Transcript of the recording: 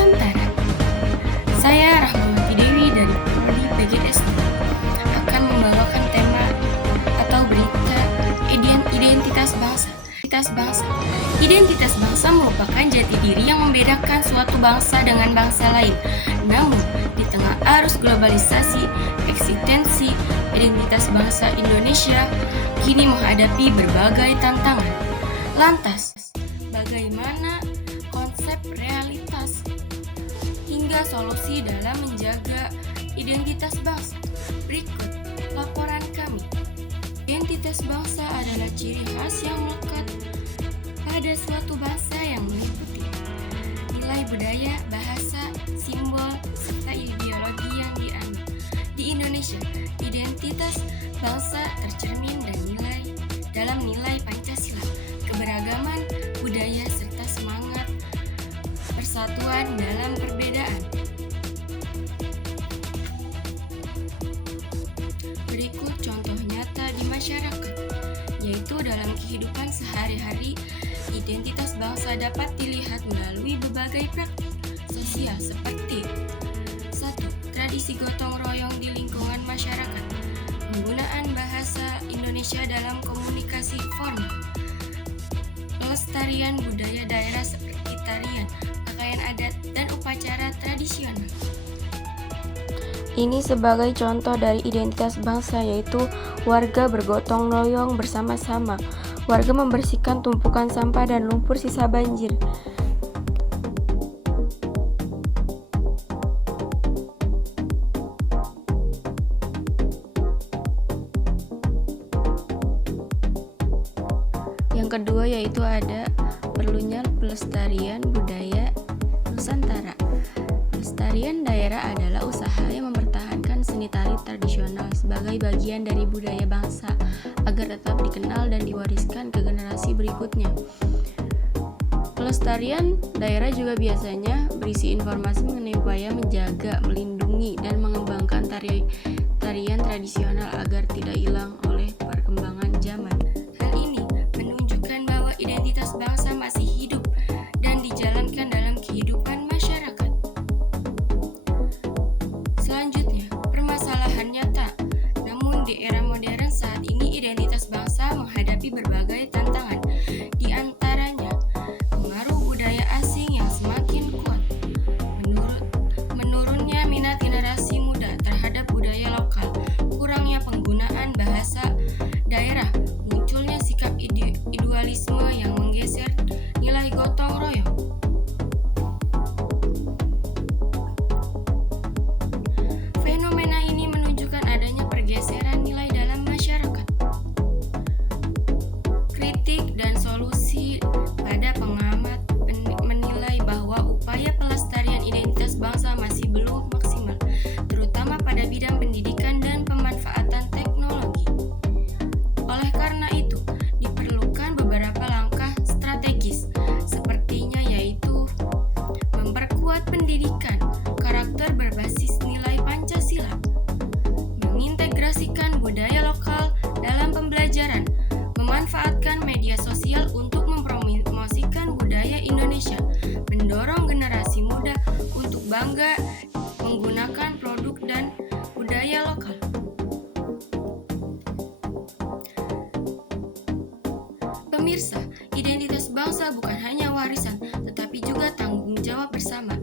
Nusantara. Saya Rahmawati Dewi dari Prodi PGSD akan membawakan tema atau berita identitas bangsa. Identitas bangsa merupakan jati diri yang membedakan suatu bangsa dengan bangsa lain. Namun, di tengah arus globalisasi, eksistensi identitas bangsa Indonesia kini menghadapi berbagai tantangan. Lantas, bagaimana konsep realitas hingga solusi dalam menjaga identitas bangsa? Berikut laporan kami. Identitas bangsa adalah ciri khas yang melekat pada suatu bangsa yang meliputi nilai budaya, bahasa, simbol, serta ideologi yang dianut. Di Indonesia, identitas bangsa tercermin dalam nilai Pancasila, keberagaman budaya serta semangat persatuan dalam perbedaan. Berikut contoh nyata di masyarakat, yaitu dalam kehidupan sehari-hari, identitas bangsa dapat dilihat melalui berbagai praktik sosial seperti 1. Tradisi gotong royong di lingkungan masyarakat, penggunaan bahasa Indonesia dalam komunikasi formal, pelestarian budaya daerah seperti tarian, pakaian adat, dan upacara tradisional. Ini sebagai contoh dari identitas bangsa, yaitu warga bergotong royong bersama-sama. Warga membersihkan tumpukan sampah dan lumpur sisa banjir. Yang kedua yaitu ada perlunya pelestarian budaya Nusantara. Pelestarian daerah adalah usaha yang mempertahankan seni tari tradisional sebagai bagian dari budaya bangsa agar tetap dikenal dan diwariskan ke generasi berikutnya. Pelestarian daerah juga biasanya berisi informasi mengenai upaya menjaga, melindungi, dan mengembangkan tarian tradisional agar tidak hilang oleh perkembangan zaman. Hal ini menunjukkan bahwa identitas bangsa masih hidup dan dijalankan dalam kehidupan masyarakat. Selanjutnya, permasalahan nyata. Namun di era modern saat ini identitas bangsa menghadapi berbagai tantangan. Di antaranya, pengaruh budaya asing yang semakin kuat, menurunnya minat generasi muda terhadap budaya lokal, kurangnya penggunaan bahasa daerah, munculnya sikap individualisme yang menggeser nilai gotong royong. Fenomena ini menunjukkan adanya pergeseran nilai dalam masyarakat. Kritik dan solusi pada pengamat menilai bahwa upaya pelestarian identitas bangsa masih belum maksimal, terutama pada bidang pendidikan dan pemanfaatan teknologi. Oleh karena itu, diperlukan beberapa langkah strategis, sepertinya yaitu memperkuat pendidikan karakter berbasis nilai Pancasila, mengintegrasikan budaya lokal dalam pembelajaran, memanfaatkan media sosial untuk mempromosikan budaya Indonesia, mendorong generasi muda untuk bangga menggunakan produk dan budaya lokal. Pemirsa, identitas bangsa bukan hanya warisan, tetapi juga tanggung jawab bersama.